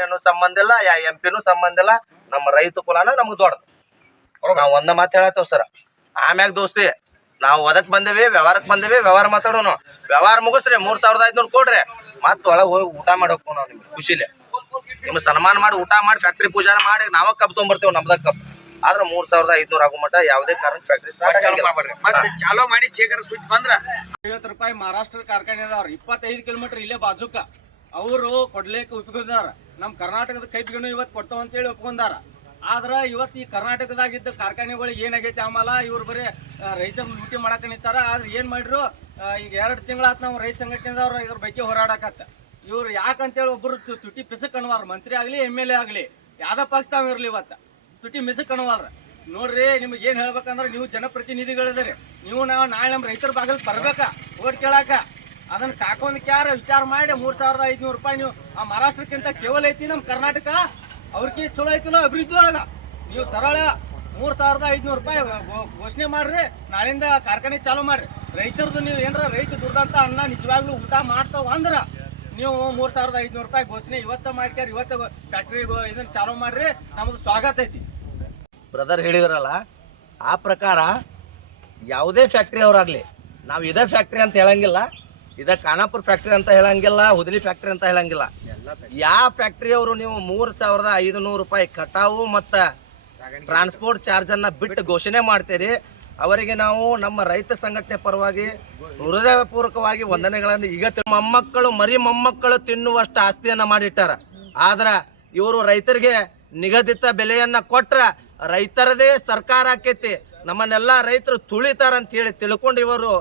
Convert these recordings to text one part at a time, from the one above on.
ಏನು ಸಂಬಂಧ ಇಲ್ಲ, ಯಾ MP ನೂ ಸಂಬಂಧ ಇಲ್ಲ. ನಮ್ಮ ರೈತ ಕುಲಾನ ನಮ್ಗೆ ದೊಡ್ಡದು. ನಾವು ಒಂದ ಮಾತು ಹೇಳತ್ತೇವ್ ಸರ್. ಆಮ್ಯಾಗ ದೋಸ್ತಿ ನಾವು ಒದಕ್ ಬಂದೇವಿ, ವ್ಯವಹಾರಕ್ಕೆ ಬಂದೇವಿ, ವ್ಯವಹಾರ ಮಾತಾಡೋಣ. ವ್ಯವಹಾರ ಮುಗಿಸ್ರಿ, 3500 ಕೊಡ್ರಿ, ಮತ್ತ ಒಳಗೆ ಹೋಗಿ ಊಟ ಮಾಡಬೇಕು. ನಾವು ನಿಮ್ಗೆ ಖುಷಿಲೆ ನಿಮ್ಗೆ ಸನ್ಮಾನ ಮಾಡಿ ಊಟ ಮಾಡಿ ಫ್ಯಾಕ್ಟ್ರಿ ಪೂಜಾ ಮಾಡಿ ನಾವ ಕಬ್ ತೊಗೊಂಬರ್ತೇವೆ, ನಮ್ದಾಗ ಕಬ್. ಆದ್ರೆ 3500 ಆಗೋ ಮಟ್ಟ ಯಾವುದೇ ಕಾರಣ ಫ್ಯಾಕ್ಟ್ರಿ ಚಾಲೋ ಮಾಡಿ ಚೇಕರ ಸ್ವಿಚ್ ಬಂದ್ರ ₹50 ಮಹಾರಾಷ್ಟ್ರ ಕಾರ್ಖಾನೆ ಅದಾವ್ರ 25 ಕಿಲೋಮೀಟರ್ ಇಲ್ಲೇ ಬಾಜುಕ. ಅವರು ಕೊಡ್ಲಿಕ್ಕೆ ಒಪ್ಕೊಂಡಾರ. ನಮ್ಮ ಕರ್ನಾಟಕದ ಕೈಪಿಗೂ ಇವತ್ತು ಕೊಡ್ತಾವ ಅಂತೇಳಿ ಒಪ್ಕೊಂಡಾರ. ಆದ್ರೆ ಇವತ್ತು ಈ ಕರ್ನಾಟಕದಾಗಿದ್ದ ಕಾರ್ಖಾನೆಗಳಿಗೆ ಏನಾಗೈತಿ ಆಮೇಲೆ ಇವ್ರು ಬರೀ ರೈತರ ಲೂಟಿ ಮಾಡಕ್ಕೆ ನಿಂತಾರ. ಆದ್ರೆ ಏನ್ ಮಾಡಿದ್ರು, ಈಗ 2 ತಿಂಗಳಾತ್ ನಾವು ರೈತ ಸಂಘಟನೆದವ್ರು ಇದ್ರ ಬಗ್ಗೆ ಹೋರಾಡಕತ್ತ. ಇವ್ರು ಯಾಕಂತೇಳಿ ಒಬ್ಬರು ತುಟಿ ಪಿಸಕ್ ಅನ್ವಾರ, ಮಂತ್ರಿ ಆಗ್ಲಿ MLA ಆಗ್ಲಿ ಯಾವ್ದ ಪಕ್ಷ ತಾವ್ ಇರ್ಲಿ ಇವತ್ತ ತುಟಿ ಮಿಸಕ್ ಅನ್ವಾರ. ನೋಡ್ರಿ, ನಿಮ್ಗೆ ಏನ್ ಹೇಳ್ಬೇಕಂದ್ರೆ ನೀವು ಜನಪ್ರತಿನಿಧಿಗಳಿದ್ರಿ, ನೀವು ನಾವು ನಾಳೆ ನಮ್ಮ ರೈತರ ಬಾಗಿಲ್ ಬರ್ಬೇಕಾ ಓಟ್ ಕೇಳಾಕ. ಅದನ್ನ ಕಾಕೊಂಡ್ ಕ್ಯಾರ ವಿಚಾರ ಮಾಡಿ ₹3500 ನೀವು ಆ ಮಹಾರಾಷ್ಟ್ರಕ್ಕಿಂತ ಕೇವಲ ಐತಿ ನಮ್ಮ ಕರ್ನಾಟಕ. ಅವ್ರಿಗೆ ಚಲೋ ಐತಿಲ್ಲ ಅಭಿವೃದ್ಧಿ ಒಳಗ. ನೀವು ಸರಳ ₹3500 ಘೋಷಣೆ ಮಾಡ್ರಿ, ನಾಳಿಂದ ಕಾರ್ಖಾನೆ ಚಾಲೂ ಮಾಡ್ರಿ. ರೈತರದ್ದು ನೀವು ಏನಾರ ರೈತ ದುಡ್ದಂತ ಅನ್ನ ನಿಜವಾಗ್ಲೂ ಊಟ ಮಾಡ್ತಾವ ಅಂದ್ರ ನೀವು ₹3500 ಘೋಷಣೆ ಇವತ್ತ ಮಾಡ್ಕ್ಯಾರ, ಇವತ್ತ ಫ್ಯಾಕ್ಟ್ರಿ ಇದನ್ನ ಚಾಲೂ ಮಾಡ್ರಿ, ನಮ್ದು ಸ್ವಾಗತ ಐತಿ. ಬ್ರದರ್ ಹೇಳಿದ್ರಲ್ಲ, ಆ ಪ್ರಕಾರ ಯಾವುದೇ ಫ್ಯಾಕ್ಟ್ರಿ ಅವರಾಗ್ಲಿ, ನಾವು ಇದೇ ಫ್ಯಾಕ್ಟ್ರಿ ಅಂತ ಹೇಳಂಗಿಲ್ಲ, ಇದ ಖಾನಾಪುರ ಫ್ಯಾಕ್ಟ್ರಿ ಅಂತ ಹೇಳಂಗಿಲ್ಲ, ಹುದಲಿ ಫ್ಯಾಕ್ಟ್ರಿ ಅಂತ ಹೇಳಂಗಿಲ್ಲ. ಯಾವ ಫ್ಯಾಕ್ಟ್ರಿ ಅವರು ನೀವು ₹3500 ಕಟಾವು ಮತ್ತು ಟ್ರಾನ್ಸ್ಪೋರ್ಟ್ ಚಾರ್ಜನ್ನು ಬಿಟ್ಟು ಘೋಷಣೆ ಮಾಡ್ತೀರಿ, ಅವರಿಗೆ ನಾವು ನಮ್ಮ ರೈತ ಸಂಘಟನೆ ಪರವಾಗಿ ಹೃದಯಪೂರ್ವಕವಾಗಿ ವಂದನೆಗಳನ್ನು. ಈಗ ಮೊಮ್ಮಕ್ಕಳು ಮರಿ ಮೊಮ್ಮಕ್ಕಳು ತಿನ್ನುವಷ್ಟು ಆಸ್ತಿಯನ್ನು ಮಾಡಿಟ್ಟಾರ. ಆದ್ರೆ ಇವರು ರೈತರಿಗೆ ನಿಗದಿತ ಬೆಲೆಯನ್ನು ಕೊಟ್ರ ರೈತರದೇ ಸರ್ಕಾರ ಆಕೈತಿ, ನಮ್ಮನ್ನೆಲ್ಲ ರೈತರು ತುಳಿತಾರ ಅಂತ ಹೇಳಿ ತಿಳ್ಕೊಂಡು ಇವರು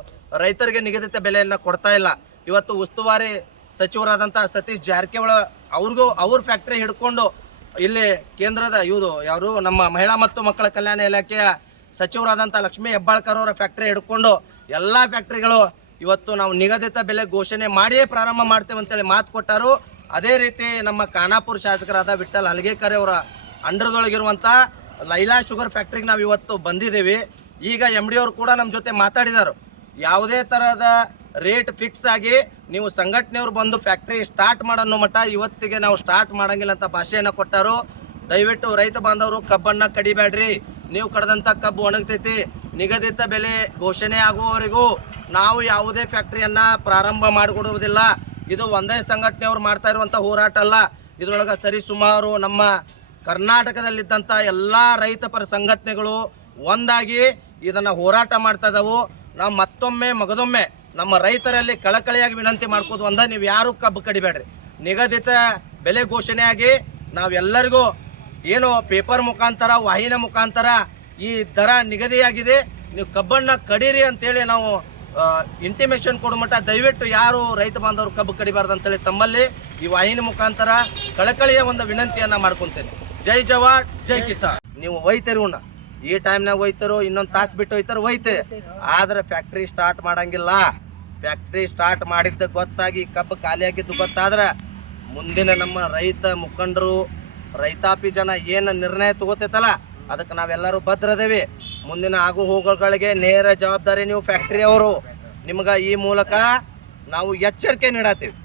ರೈತರಿಗೆ ನಿಗದಿತ ಬೆಲೆಯನ್ನು ಕೊಡ್ತಾ ಇಲ್ಲ. ಇವತ್ತು ಉಸ್ತುವಾರಿ ಸಚಿವರಾದಂಥ ಸತೀಶ್ ಜಾರಕಿಹೊಳಿ ಅವ್ರ ಫ್ಯಾಕ್ಟ್ರಿ ಹಿಡ್ಕೊಂಡು ಇಲ್ಲಿ ಕೇಂದ್ರದ ಇವರು ಯಾರು ನಮ್ಮ ಮಹಿಳಾ ಮತ್ತು ಮಕ್ಕಳ ಕಲ್ಯಾಣ ಇಲಾಖೆಯ ಸಚಿವರಾದಂಥ ಲಕ್ಷ್ಮೀ ಹೆಬ್ಬಾಳ್ಕರ್ ಅವರ ಫ್ಯಾಕ್ಟ್ರಿ ಹಿಡ್ಕೊಂಡು ಎಲ್ಲ ಫ್ಯಾಕ್ಟ್ರಿಗಳು ಇವತ್ತು ನಾವು ನಿಗದಿತ ಬೆಲೆ ಘೋಷಣೆ ಮಾಡಿಯೇ ಪ್ರಾರಂಭ ಮಾಡ್ತೇವೆ ಅಂತೇಳಿ ಮಾತು ಕೊಟ್ಟರು. ಅದೇ ರೀತಿ ನಮ್ಮ ಖಾನಾಪುರ ಶಾಸಕರಾದ ವಿಠ್ಠಲ್ ಹಲಗೇಕರ್ ಅವರ ಅಂಡರ್ದೊಳಗಿರುವಂಥ ಲೈಲಾ ಶುಗರ್ ಫ್ಯಾಕ್ಟ್ರಿಗೆ ನಾವು ಇವತ್ತು ಬಂದಿದ್ದೇವೆ. ಈಗ MD ಅವರು ಕೂಡ ನಮ್ಮ ಜೊತೆ ಮಾತಾಡಿದರು. ಯಾವುದೇ ಥರದ ರೇಟ್ ಫಿಕ್ಸ್ ಆಗಿ ನೀವು ಸಂಘಟನೆಯವರು ಬಂದು ಫ್ಯಾಕ್ಟ್ರಿ ಸ್ಟಾರ್ಟ್ ಮಾಡೋ ಮಟ್ಟ ಇವತ್ತಿಗೆ ನಾವು ಸ್ಟಾರ್ಟ್ ಮಾಡಂಗಿಲ್ಲ ಅಂತ ಭಾಷೆಯನ್ನು ಕೊಟ್ಟರು. ದಯವಿಟ್ಟು ರೈತ ಬಾಂಧವರು ಕಬ್ಬನ್ನು ಕಡಿಬೇಡ್ರಿ, ನೀವು ಕಡ್ದಂಥ ಕಬ್ಬು ಒಣಗ್ತೈತಿ. ನಿಗದಿತ ಬೆಲೆ ಘೋಷಣೆ ಆಗುವವರೆಗೂ ನಾವು ಯಾವುದೇ ಫ್ಯಾಕ್ಟ್ರಿಯನ್ನು ಪ್ರಾರಂಭ ಮಾಡಿಕೊಡುವುದಿಲ್ಲ. ಇದು ಒಂದೇ ಸಂಘಟನೆಯವರು ಮಾಡ್ತಾ ಇರುವಂಥ ಹೋರಾಟ ಅಲ್ಲ. ಇದರೊಳಗೆ ಸರಿಸುಮಾರು ನಮ್ಮ ಕರ್ನಾಟಕದಲ್ಲಿದ್ದಂಥ ಎಲ್ಲ ರೈತ ಪರ ಸಂಘಟನೆಗಳು ಒಂದಾಗಿ ಇದನ್ನು ಹೋರಾಟ ಮಾಡ್ತಾ ಇದ್ದಾವೆ. ನಾವು ಮತ್ತೊಮ್ಮೆ ಮಗದೊಮ್ಮೆ ನಮ್ಮ ರೈತರಲ್ಲಿ ಕಳಕಳಿಯಾಗಿ ವಿನಂತಿ ಮಾಡ್ಕೋದು ಒಂದ, ನೀವು ಯಾರು ಕಬ್ಬು ಕಡಿಬೇಡ್ರಿ. ನಿಗದಿತ ಬೆಲೆ ಘೋಷಣೆಯಾಗಿ ನಾವೆಲ್ಲರಿಗೂ ಏನು ಪೇಪರ್ ಮುಖಾಂತರ ವಾಹಿನಿ ಮುಖಾಂತರ ಈ ದರ ನಿಗದಿಯಾಗಿದೆ, ನೀವು ಕಬ್ಬನ್ನು ಕಡೀರಿ ಅಂತೇಳಿ ನಾವು ಇಂಟಿಮೇಷನ್ ಕೊಡೋ ಮಟ್ಟ ದಯವಿಟ್ಟು ಯಾರು ರೈತ ಬಾಂಧವರು ಕಬ್ಬು ಕಡಿಬಾರ್ದು ಅಂತೇಳಿ ತಮ್ಮಲ್ಲಿ ಈ ವಾಹಿನಿ ಮುಖಾಂತರ ಕಳಕಳಿಯ ಒಂದು ವಿನಂತಿಯನ್ನು ಮಾಡ್ಕೊತೇನೆ. ಜೈ ಜವಾನ್ ಜೈ ಕಿಸಾನ್. ನೀವು ಒಯ್ತೀರಿ ಉಣ್ಣ, ಈ ಟೈಮ್ನಾಗ ಒಯ್ತಾರೋ ಇನ್ನೊಂದು ತಾಸು ಬಿಟ್ಟು ಒಯ್ತಾರೋ ಒಯ್ತೀರಿ, ಆದರೆ ಫ್ಯಾಕ್ಟ್ರಿ ಸ್ಟಾರ್ಟ್ ಮಾಡಂಗಿಲ್ಲ. ಫ್ಯಾಕ್ಟ್ರಿ ಸ್ಟಾರ್ಟ್ ಮಾಡಿದ್ದ ಗೊತ್ತಾಗಿ ಕಬ್ಬು ಖಾಲಿಯಾಗಿದ್ದು ಗೊತ್ತಾದ್ರೆ ಮುಂದಿನ ನಮ್ಮ ರೈತ ಮುಖಂಡರು ರೈತಾಪಿ ಜನ ಏನು ನಿರ್ಣಯ ತಗೋತೈತಲ್ಲ ಅದಕ್ಕೆ ನಾವೆಲ್ಲರೂ ಭದ್ರದೇವಿ. ಮುಂದಿನ ಆಗು ಹೋಗೋಗಳಿಗೆ ನೇರ ಜವಾಬ್ದಾರಿ ನೀವು ಫ್ಯಾಕ್ಟ್ರಿ ಅವರು. ನಿಮ್ಗೆ ಈ ಮೂಲಕ ನಾವು ಎಚ್ಚರಿಕೆ ನೀಡತ್ತೀವಿ.